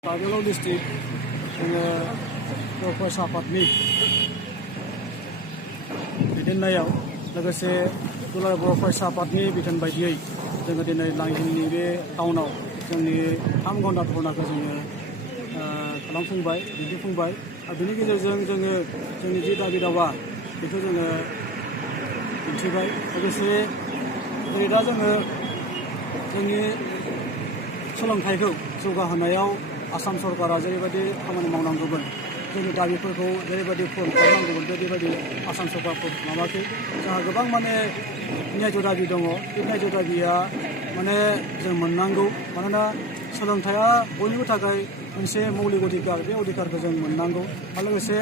Kargil district जोङो फरायसा आफादनि दैदेननायाव लोगोसे दुलाराय बर' फरायसा आफादनि बिथोन बायदियै जोङो दिनै लांहिनि बे टाउनाव जोंनि 3 घन्टा धरनाखौ जोङो खालामफुंबाय दिन्थिफुंबाय आरो बेनि गेजेरजों जोङो जोंनि जि दाबि दावा बेखौ जोङो दिन्थिबाय लोगोसे दिनै दा जोङो जोंनि सोलोंथाइखौ जौगाहोनायाव आसाम सरकारा जेरैबायदि खामानि मावनांगौमोन जोंनि दाबिफोरखौ जेरैबायदि पूर्ण खालामनांगौमोन बेबायदि आसाम सरकारखौ मावाखै जोंहा गोबां माने न्याय्य दाबि दङ बे न्याय्य दाबिया माने जों मोननांगौ मानोना सोलोंथाइया बयनिबो थाखाय मोनसे मौलिक अधिकार बे अधिकारखौ जों मोननांगौ आरो लोगोसे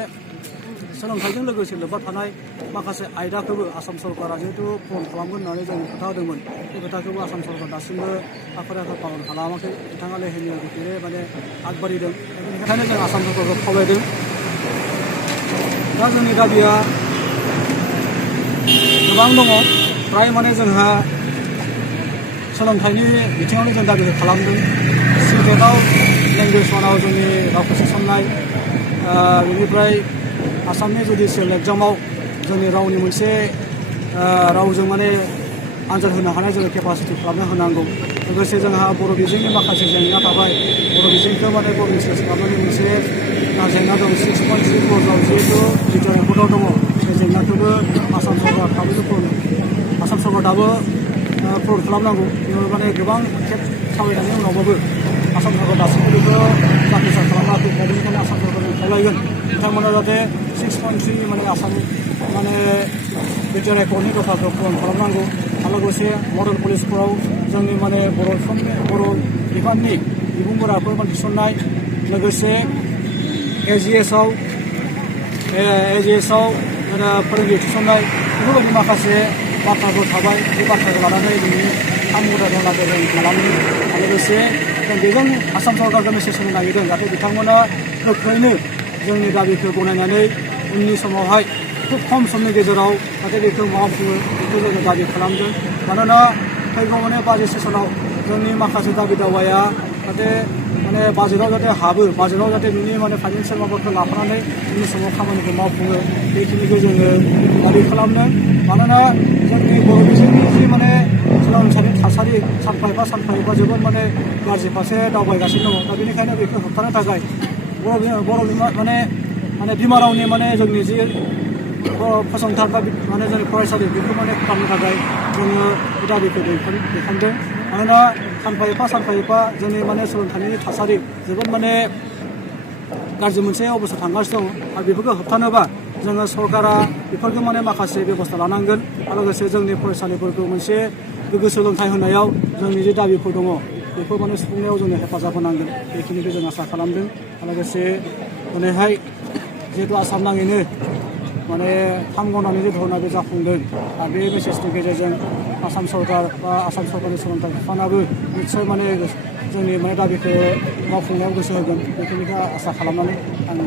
सोलोंथाइजों लोगोसे लोब्बा थानाय माखासे आयदाखौबो आसाम सरकारा जिहेतु पूर्ण खालामगोन होननानै जों खोथा होदोंमोन बे खोथाखौबो आसाम सरकार दासिमबो आखरे आखर पालन खालामाखै बिथाङा लेहेमिया बिदिनो माने आगबारिदों बेनिखायनो जों आसाम सरकारखौ खावलायदों दा जोंनि दाबिया गोबां दङ फ्राय माने जोंहा सोलोंथाइनि बिथिङावनो जों दाबिखौ खालामदों सिटेटआव लेंगुवेज वानाव जोंनि रावखौ सोसननाय बेनिफ्राय आसामनि जुडिसियेल एग्जामाव जोंनि रावनि मोनसे रावजों माने आनजाद होनो हानाय जोङो केपासिटि खालामना होनांगौ लोगोसे जोंहा बर' बिजोंनि माखासे जेंना थाबाय बर' बिजोंखौ माने गभर्नमेन्ट खालामनायनि मोनसे जेंना दं 6.3 क्ल'जआव जिहेतु लिटार रेकर्डआव दङ बे जेंनाखौबो आसाम सरकार आसाम सरकार दाबो पूर्ण खालामनांगौ माने गोबां खेब सावरायनायनि उनावबाबो आसाम सरकार दासिमबो बेखौ जाफुंसार खालामाखै बेनिखायनो आसाम सरकारजों खावलायगोन बिथांमोना जाहाथे 6.3 माने आसाम माने लिटार रेकर्डनि दफाखौ पूर्ण खालामनांगौ आरो लोगोसे मडेल कलेजफोराव जोंनि माने बर' बिफाननि बिबुंगोराफोर थिसननाय लोगोसे एजिएसआव फोरोंगिरि थिसननाय बेफोरबायदि माखासे बाथ्राफोर थाबाय बे बाथ्राखौ लानानै जोंनि 3 घन्टा धरनाखौ जों खालामो आरो लोगोसे जों बेजों आसाम सरकारखौ मेसेज होनो नागिरदों जाहाथे बिथांमोना गोख्रैनो जोंनि दाबिखौ गनायनानै उननि समावहाय खुब खम समनि गेजेराव जाहाथे बेखौ मावफुङो बेखौ जोङो दाबि खालामदों मानोना फैगौ माने बाजेट सेसनाव जोंनि माखासे दाबि दावाया जाहाथे माने बाजेटआव जाहाथे हाबो बाजेटआव जाहाथे नोंनि माने फाइनेन्सियेल माबाफोरखौ लाफानानै उननि समाव खामानिखौ मावफुङो बेखिनिखौ जोङो दाबि खालामदों मानोना जोंनि बर' बिजोंनि जि माने सोलोंथाइनि थासारि सानफा एफा जोबोद माने गाज्रि फारसे दावबायगासिनो दङ दा बेनिखायनो बेखौ होबथानो थाखाय बर' माने बिमा रावनि माने जोंनि जि फसंथान बा माने जोंनि फरायसालि बेखौ माने खालामनो थाखाय जोङो बे दाबिखौ दैखांदों मानोना सानफा एफा जोंनि माने सोलोंथाइनि थासारि जोबोद माने गाज्रि मोनसे अबस्था थांगासिनो दङ आरो बेफोरखौ होबथानोबा जोङो सरकारा बेफोरखौ माने माखासे बेबस्था लानांगोन आरो लोगोसे जोंनि फरायसालिफोरखौ मोनसे गोग्गो सोलोंथाइ होनायाव जोंनि जे दाबिफोर दङ बेखौ माने सुफुंनायाव जोंनो हेफाजाब होनांगोन बेखिनिखौ जों आसा खालामदों आरो लोगोसे दिनैहाय जिहेतु आसाम नाङैनो माने 3 घन्टानि जे धरना बे जाफुंदों आरो बे मेसेजनि गेजेरजों आसाम सरकार बा आसाम सरकारनि सोलोंथाइ बिफानाबो निस्सय माने जोंनि माने दाबिखौ मावफुंनायाव गोसो होगोन बेखिनिखौ आसा खालामनानै आं